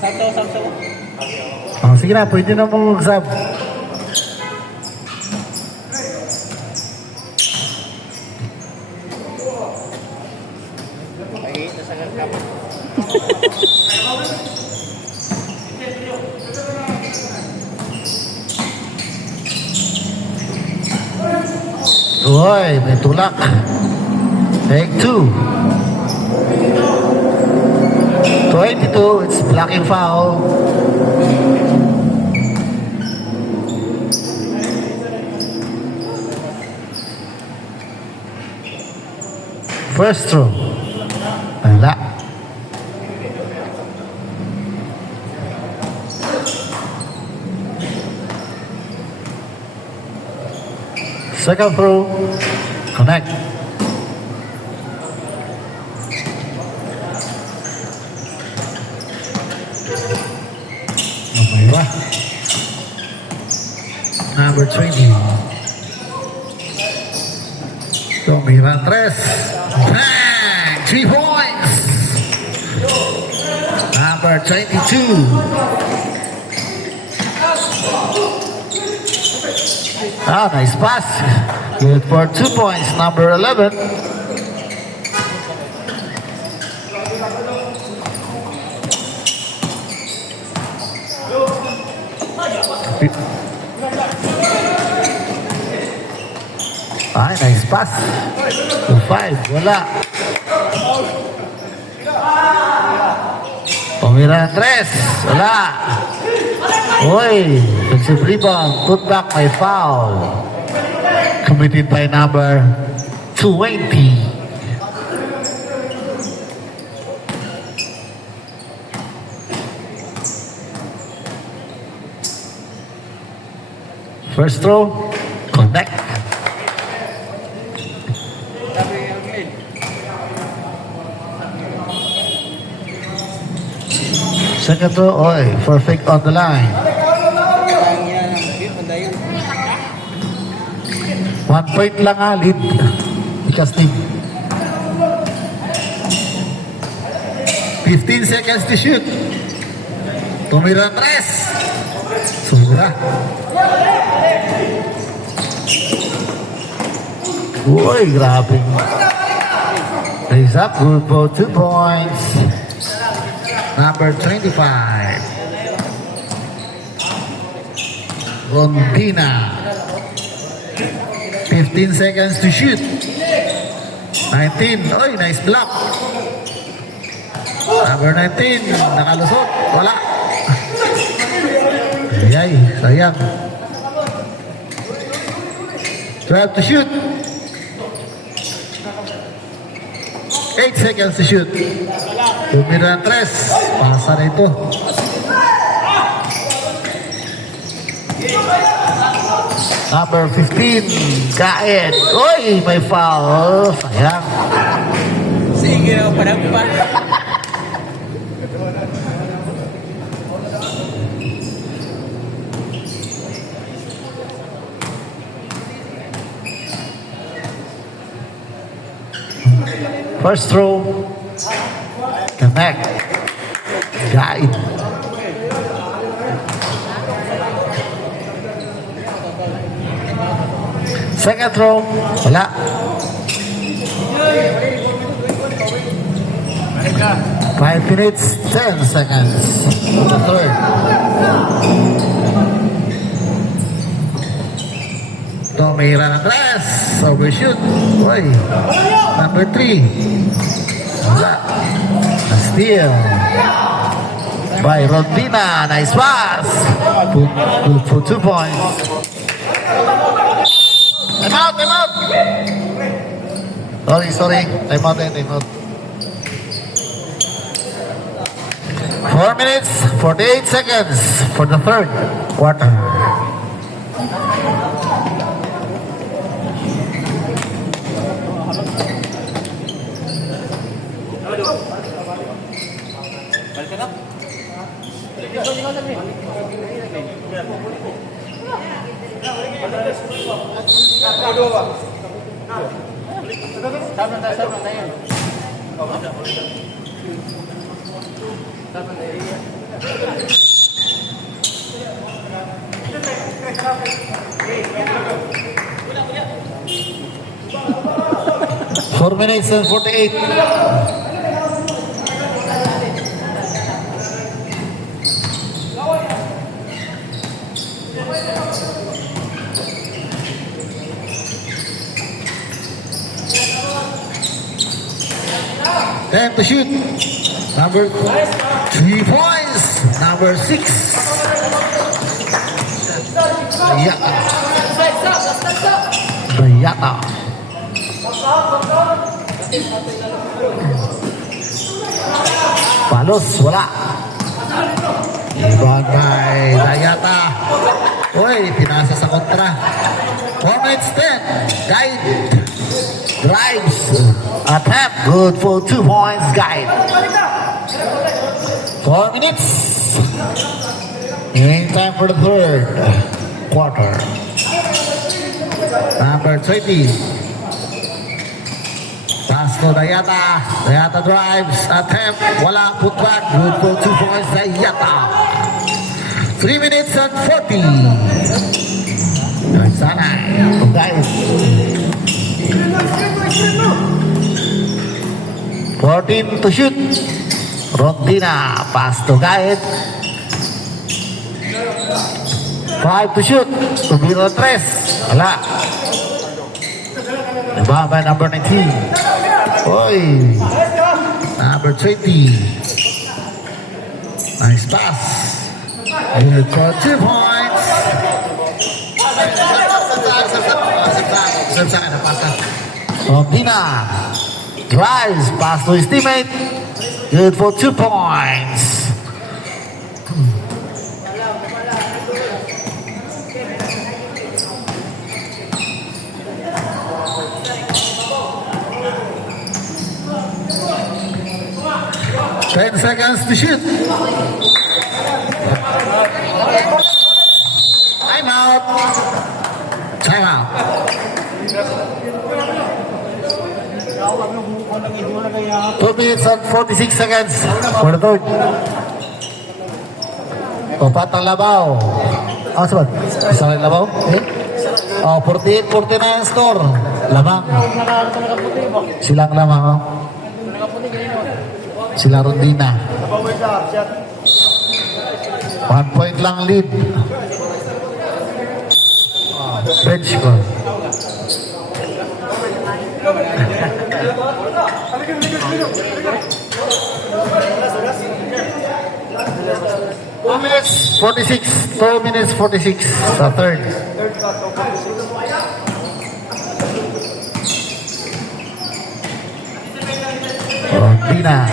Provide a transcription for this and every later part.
Sabto. Oh, sige na, pwede na mo mag-sub. Ay, nasagal ka pa. Uy, may tulak. Take 2. 22, it's blocking foul. First throw. Wala. Second throw. Connect. Mayra. Number 20. Mayra 3. Bang! 3 points. Number 22. Nice pass. Good for 2 points. Number 11. Nice pass. 2-5. Wala. Tumira 3. Wala. Uy. Defensive rebound. Put back by foul. Committed by number 20. First throw. Connect. Second throw, perfect on the line. 1 point lang lead. Ikastig. 15 seconds to shoot. Tumira 3. Sumira. Uy, grabe. Raise up, good for 2 points. Number 25. Rondina. 15 seconds to shoot. 19. Oy, nice block. Number 19. Nakalusot. Wala. Ayay, sayang. 12 to shoot. 8 seconds to shoot. Tumira 3. Pasa na ito. Number 15. Kain. Uy, may foul. Sayang. Sige, parang pa. First throw. Connect. Kain. Second throw. Wala. 5 minutes, 10 seconds. The third. Tumira ng 3. Overshoot. Uy. Number 3. Wala. A steal. By Rondina. Nice pass. Good for 2 points. Time out. Sorry. Time out. 4 minutes, 48 seconds for the third quarter. Sarap na tayo. Four minutes and 48. Time to shoot. Number 3 points. Number 6. Dayata. Dayata. Palos, wala. Ibang kay Dayata. Uy, pinasa sa kontra. 4 minutes 10. Guide. Drives. Attempt. Good for 2 points. Guide. 4 minutes. In time for the third quarter. Number 20. Pass to Dayata. Dayata drives. Attempt. Wala. Put back. Good for 2 points. Dayata. 3 minutes and 40. Sana. Guys. 14 to shoot. Rondina. Pass to guide. 5 to shoot. Tubiro 3. Wala. Ibaba number 19. Oy. Number 20. Nice pass. Good for 2 points. Rondina. Drives. Pass to his teammate. Good for 2 points. Ten seconds to shoot. Time out. Time out. Two minutes and 46 seconds for the third. Opat ang labaw. Ah, sabat? Isang ang labaw? Eh? Oh, 48-49 score. Lamang. Silang lamang. Oh. Sila Rondina. 1 point lang lead. Bench ko. Two minutes 46. 2 minutes 46 sa third. Rondina.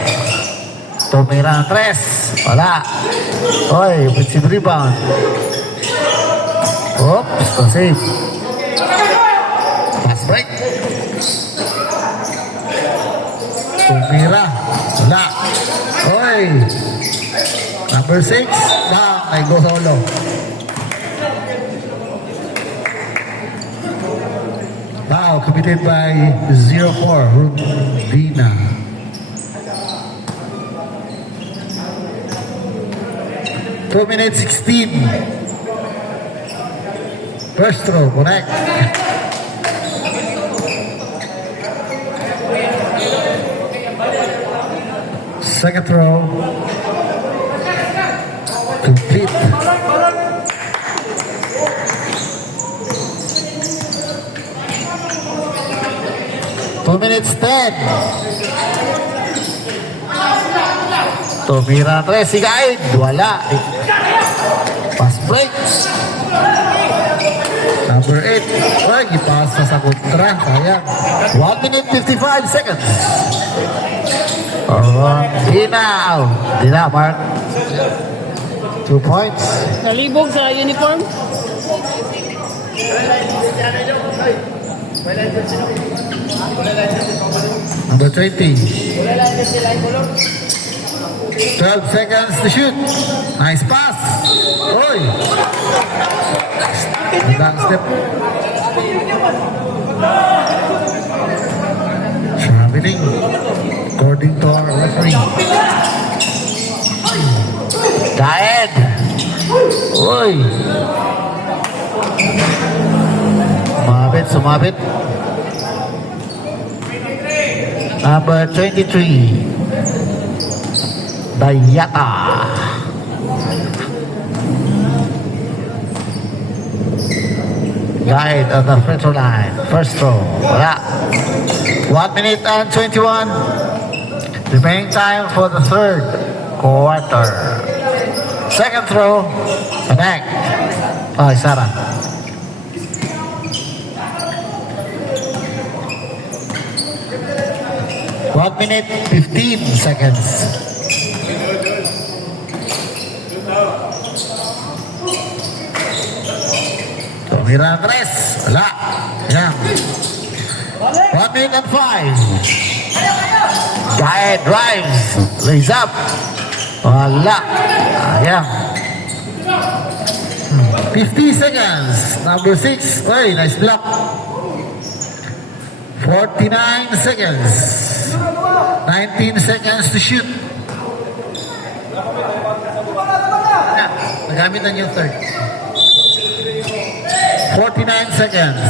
Tumira ng 3. Wala. Oy, pitching rebound. Oops, save. Pass break. Tumira. Wala. Oy. Number 6. Bang. Ay, go solo. Now, committed by 0-4. Rondina. Two minutes 16. First throw, connect. Second throw, complete. Two minutes 10. Tumira 3 si Guide. Wala. Pass break. Number 8. Ay, ipasa sa kontra. Sayang. 1 minute 55 seconds. Dina. Dina, Mark. 2 points. Nalibog sa uniform. Number 20. 12 seconds to shoot. Nice pass. Oy. Down step. Traveling. According to our referee. Guide. Uy. Sumabit. Number 23. Dayata. Guide on the free throw line. First throw. Wala. 1 minute and 21. Remaining time for the third quarter. Second throw. Connect. Oh, Sarah. One minute, 15 seconds. Tumira Andres. Wala. Yan. 1 minute and 5. Guide drives. Lays up. Wala. Ayan. 50 seconds. Number 6. Oy, nice block. 49 seconds. 19 seconds to shoot. Nagamit na yung third. 49 seconds.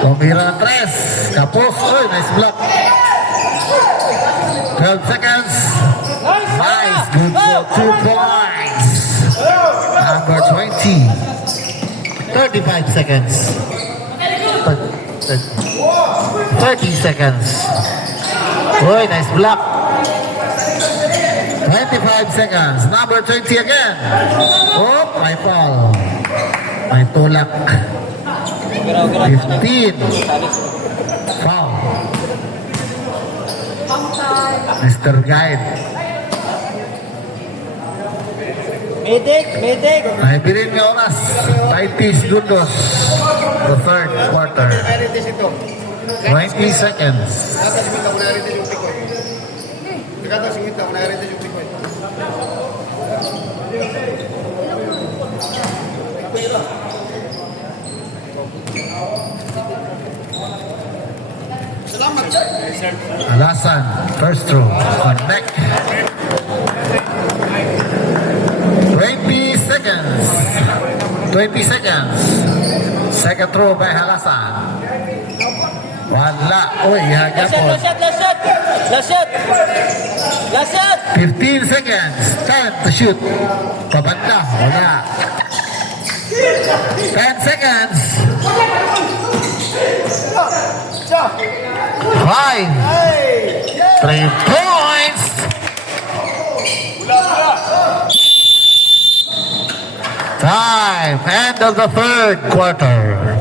Tumira Tres. Kapos. Oy, nice block. 12 seconds. Nice. Good for 2 points. Number 20. 35 seconds. 30 seconds. Oy, nice block. 25 seconds. Number 20 again. Oh, my foul. May tulak. 15. Foul. Mr. Guide. Medic. Ay, bilin nga oras. 90 segundos. The third quarter. 20 seconds. Alasan, first throw, connect. 20 seconds. 20 seconds. Second throw by Halasan. Wala. Uy, hagapon. Last shot! 15 seconds. 10 to shoot. Pabanda. Wala. 10 seconds. 5. 3 points. Time. End of the third quarter.